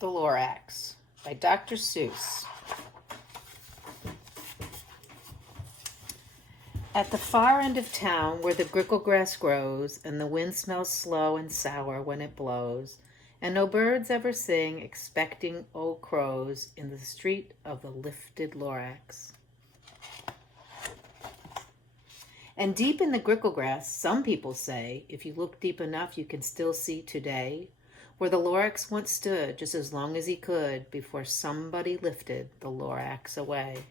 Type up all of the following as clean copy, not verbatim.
The Lorax by Dr. Seuss. At the far end of town where the grickle grass grows and the wind smells slow and sour when it blows, and no birds ever sing expecting old crows in the street of the lifted Lorax. And deep in the grickle grass, some people say, if you look deep enough, you can still see today, where the Lorax once stood just as long as he could before somebody lifted the Lorax away.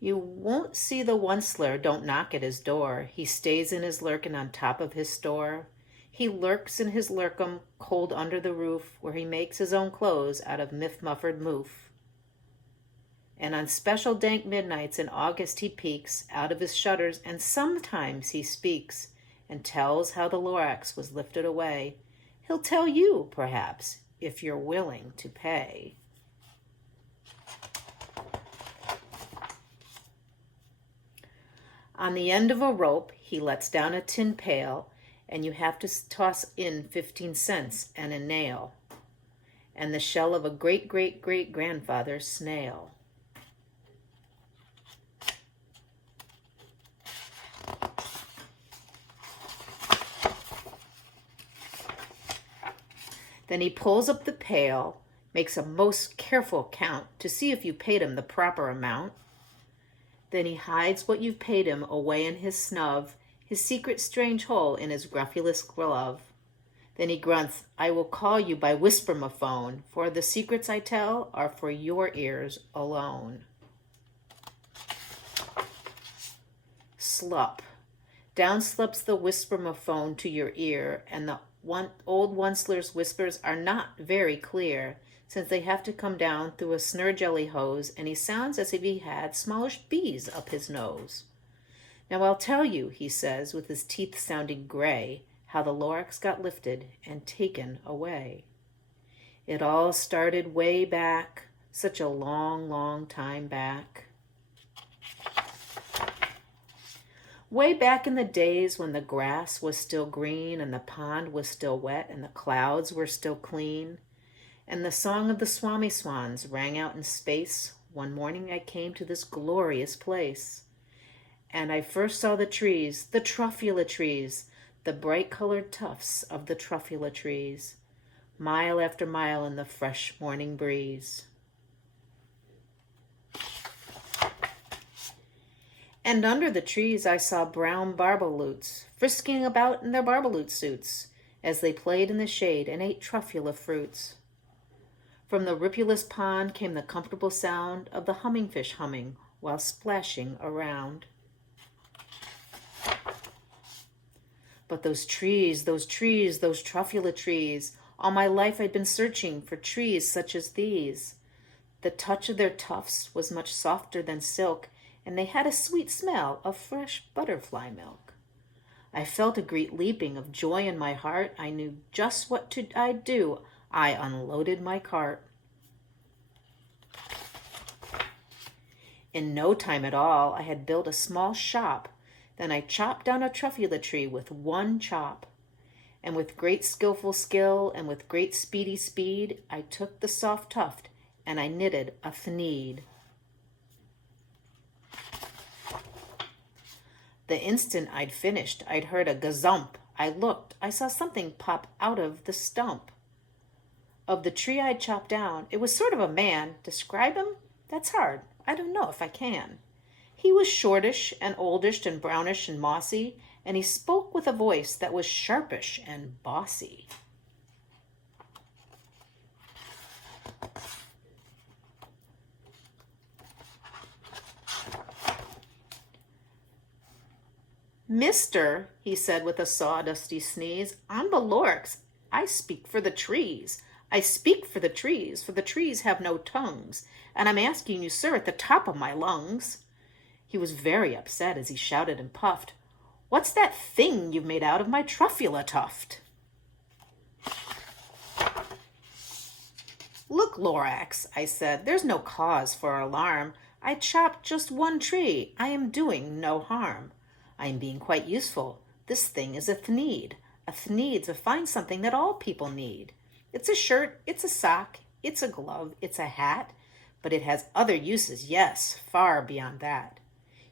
You won't see the onceler don't knock at his door. He stays in his lurkin' on top of his store. He lurks in his lurkum cold under the roof, where he makes his own clothes out of miff-muffered moof. And on special dank midnights in August he peeks out of his shutters, and sometimes he speaks and tells how the Lorax was lifted away. He'll tell you, perhaps, if you're willing to pay. On the end of a rope, he lets down a tin pail, and you have to toss in 15 cents and a nail, and the shell of a great-great-great-grandfather's snail. Then he pulls up the pail, makes a most careful count to see if you paid him the proper amount. Then he hides what you've paid him away in his snub, his secret strange hole in his gruffulous glove. Then he grunts, I will call you by whisper-ma-phone, for the secrets I tell are for your ears alone. Slup. Down slups the whisper-ma-phone to your ear, and the old onceler's whispers are not very clear, since they have to come down through a snur jelly hose, and he sounds as if he had smallish bees up his nose. Now I'll tell you, he says, with his teeth sounding gray, how the Lorax got lifted and taken away. It all started way back, such a long, long time back. Way back in the days when the grass was still green and the pond was still wet and the clouds were still clean, and the song of the swami swans rang out in space, one morning I came to this glorious place. And I first saw the trees, the truffula trees, the bright-colored tufts of the truffula trees, mile after mile in the fresh morning breeze. And under the trees I saw brown barbaloots frisking about in their barbaloot suits as they played in the shade and ate truffula fruits. From the ripulous pond came the comfortable sound of the hummingfish humming while splashing around. But those trees, those truffula trees, all my life I'd been searching for trees such as these. The touch of their tufts was much softer than silk, and they had a sweet smell of fresh butterfly milk. I felt a great leaping of joy in my heart. I knew just what I'd do. I unloaded my cart. In no time at all, I had built a small shop. Then I chopped down a truffula tree with one chop. And with great skillful skill and with great speedy speed, I took the soft tuft and I knitted a thneed. The instant I'd finished, I'd heard a gazump. I looked. I saw something pop out of the stump of the tree I'd chopped down. It was sort of a man. Describe him? That's hard. I don't know if I can. He was shortish and oldish and brownish and mossy, and he spoke with a voice that was sharpish and bossy. Mister, he said with a sawdusty sneeze, I'm the Lorax. I speak for the trees. I speak for the trees have no tongues, and I'm asking you, sir, at the top of my lungs. He was very upset as he shouted and puffed, What's that thing you've made out of my truffula tuft? Look, Lorax, I said, there's no cause for alarm. I chopped just one tree. I am doing no harm. I am being quite useful. This thing is a thneed. A Thneed's a fine something that all people need. It's a shirt, it's a sock, it's a glove, it's a hat, but it has other uses, yes, far beyond that.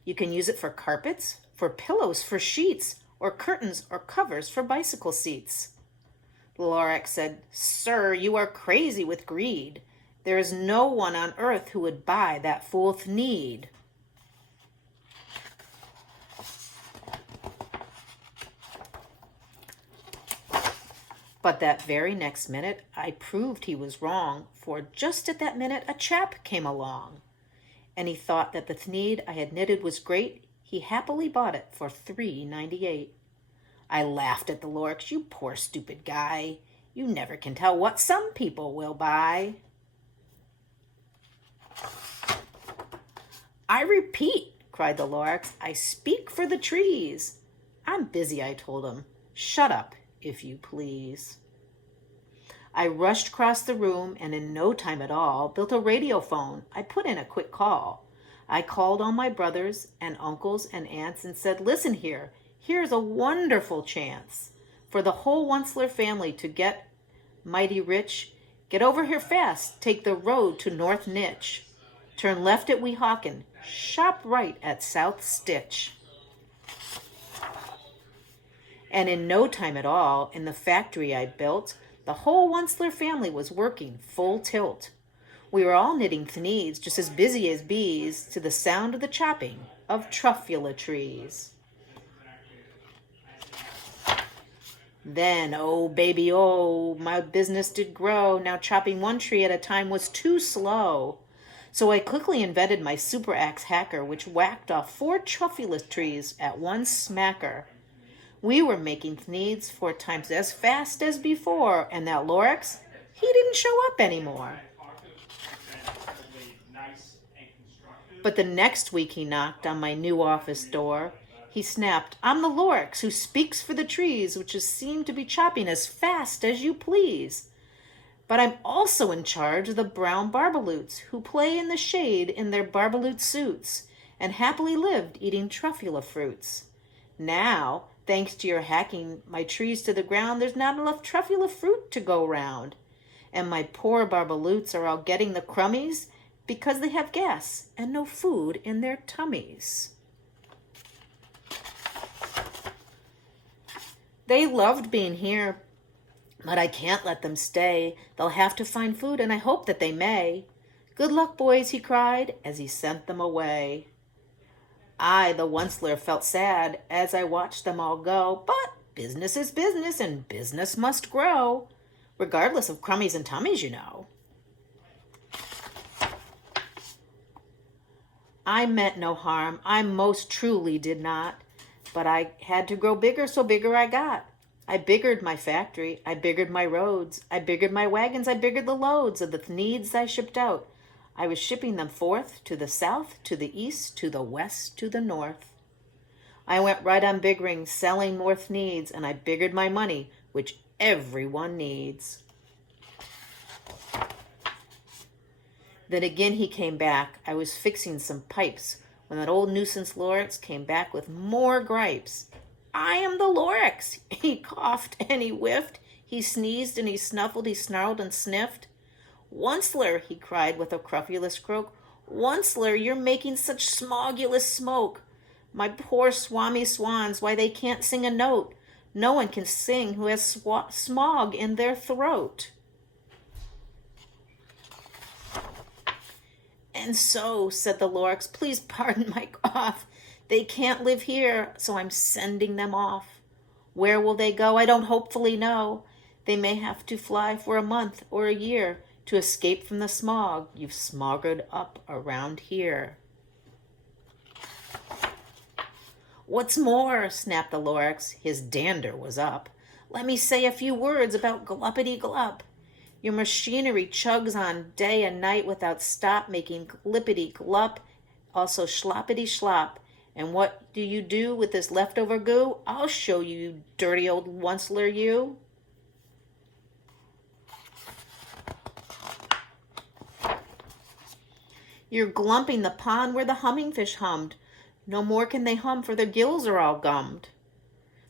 You can use it for carpets, for pillows, for sheets, or curtains or covers for bicycle seats. Lorax said, "Sir, you are crazy with greed. There is no one on earth who would buy that fool Thneed." But that very next minute, I proved he was wrong, for just at that minute a chap came along. And he thought that the Thneed I had knitted was great. He happily bought it for $3.98. I laughed at the Lorax. "You poor stupid guy. You never can tell what some people will buy." "I repeat," cried the Lorax, "I speak for the trees." "I'm busy," I told him. "Shut up, if you please." I rushed across the room and in no time at all built a radio phone. I put in a quick call. I called all my brothers and uncles and aunts and said, "Listen here, here's a wonderful chance for the whole Onceler family to get mighty rich. Get over here fast, take the road to North Nitch. Turn left at Weehawken, shop right at South Stitch." And in no time at all, in the factory I built, the whole Onceler family was working full tilt. We were all knitting Thneeds, just as busy as bees, to the sound of the chopping of truffula trees. Then, oh baby, oh, my business did grow. Now chopping one tree at a time was too slow. So I quickly invented my super axe hacker, which whacked off 4 truffula trees at one smacker. We were making Thneeds 4 times as fast as before, and that Lorax, he didn't show up anymore. But the next week he knocked on my new office door. He snapped, "I'm the Lorax who speaks for the trees, which seem to be chopping as fast as you please. But I'm also in charge of the brown barbaloots who play in the shade in their barbaloot suits and happily lived eating truffula fruits. Now, thanks to your hacking my trees to the ground, there's not enough truffula fruit to go round. And my poor barbaloots are all getting the crummies because they have gas and no food in their tummies." They loved being here, but I can't let them stay. They'll have to find food, and I hope that they may. "Good luck, boys," he cried as he sent them away. I, the Onceler, felt sad as I watched them all go, but business is business, and business must grow, regardless of crummies and tummies, you know. I meant no harm, I most truly did not, but I had to grow bigger, so bigger I got. I biggered my factory, I biggered my roads, I biggered my wagons, I biggered the loads of the Thneeds I shipped out. I was shipping them forth to the south, to the east, to the west, to the north. I went right on biggering, selling more Thneeds, and I biggered my money, which everyone needs. Then again he came back. I was fixing some pipes when that old nuisance Lorax came back with more gripes. "I am the Lorax." He coughed and he whiffed. He sneezed and he snuffled. He snarled and sniffed. "Onceler," he cried with a cruffulous croak, "Onceler, you're making such smogulous smoke. My poor swami swans, why they can't sing a note. No one can sing who has smog in their throat." "And so," said the Lorax, "please pardon my cough. They can't live here, so I'm sending them off. Where will they go? I don't hopefully know. They may have to fly for a month or a year to escape from the smog you've smogged up around here." "What's more," snapped the Lorax, his dander was up, "let me say a few words about gluppity-glup. Your machinery chugs on day and night without stop, making glippity-glup, also schloppity-schlop. And what do you do with this leftover goo? I'll show you, you dirty old Onceler, you." "You're glumping the pond where the hummingfish hummed. No more can they hum, for their gills are all gummed."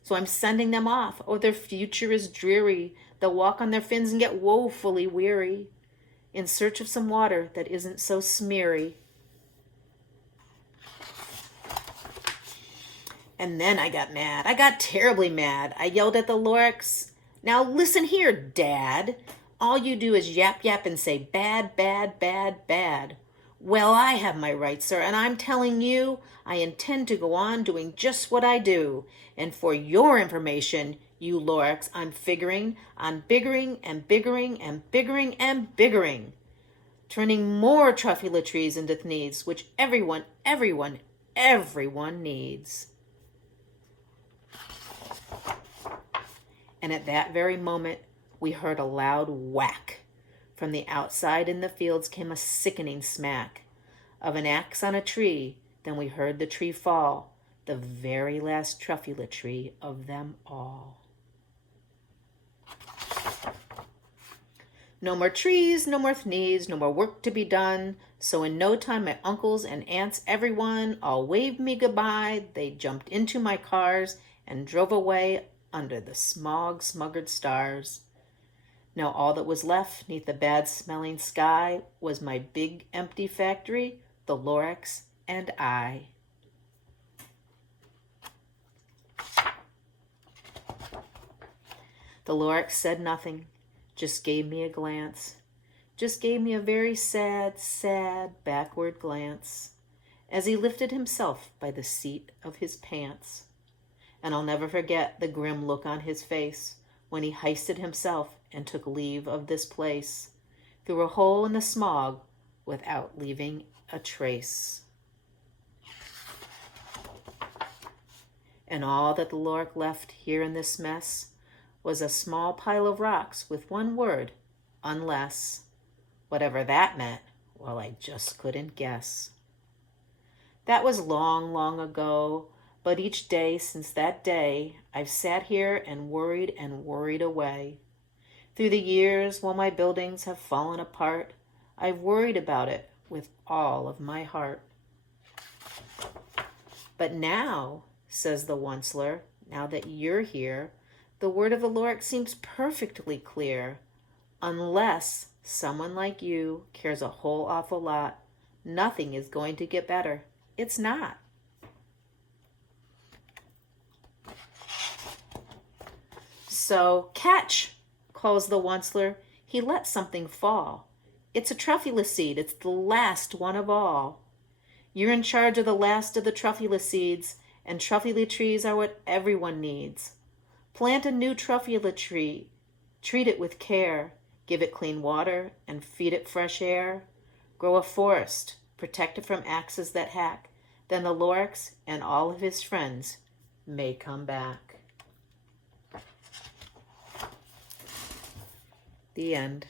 So I'm sending them off. Oh, their future is dreary. They'll walk on their fins and get woefully weary in search of some water that isn't so smeary. And then I got mad. I got terribly mad. I yelled at the Lorax, "Now listen here, Dad. All you do is yap yap and say bad, bad, bad, bad. Well, I have my rights, sir, and I'm telling you, I intend to go on doing just what I do. And for your information, you Lorax, I'm figuring on biggering and biggering and biggering and biggering, turning more truffula trees into needs, which everyone needs." And at that very moment, we heard a loud whack. From the outside in the fields came a sickening smack of an axe on a tree. Then we heard the tree fall, the very last truffula tree of them all. No more trees, no more needs, no more work to be done. So in no time, my uncles and aunts, everyone, all waved me goodbye. They jumped into my cars and drove away under the smog-smuggered stars. Now all that was left neath the bad-smelling sky was my big empty factory, the Lorax, and I. The Lorax said nothing, just gave me a glance, just gave me a very sad, sad backward glance as he lifted himself by the seat of his pants. And I'll never forget the grim look on his face when he hoisted himself and took leave of this place through a hole in the smog without leaving a trace. And all that the Lorax left here in this mess was a small pile of rocks with one word, unless. Whatever that meant, well, I just couldn't guess. That was long, long ago, but each day since that day, I've sat here and worried away. Through the years, while my buildings have fallen apart, I've worried about it with all of my heart. But now, says the Onceler, now that you're here, the word of the Lorax seems perfectly clear. Unless someone like you cares a whole awful lot, nothing is going to get better. It's not. So, catch, calls the Onceler. He let something fall. It's a truffula seed. It's the last one of all. You're in charge of the last of the truffula seeds, and truffula trees are what everyone needs. Plant a new truffula tree. Treat it with care. Give it clean water and feed it fresh air. Grow a forest. Protect it from axes that hack. Then the Lorax and all of his friends may come back. The end.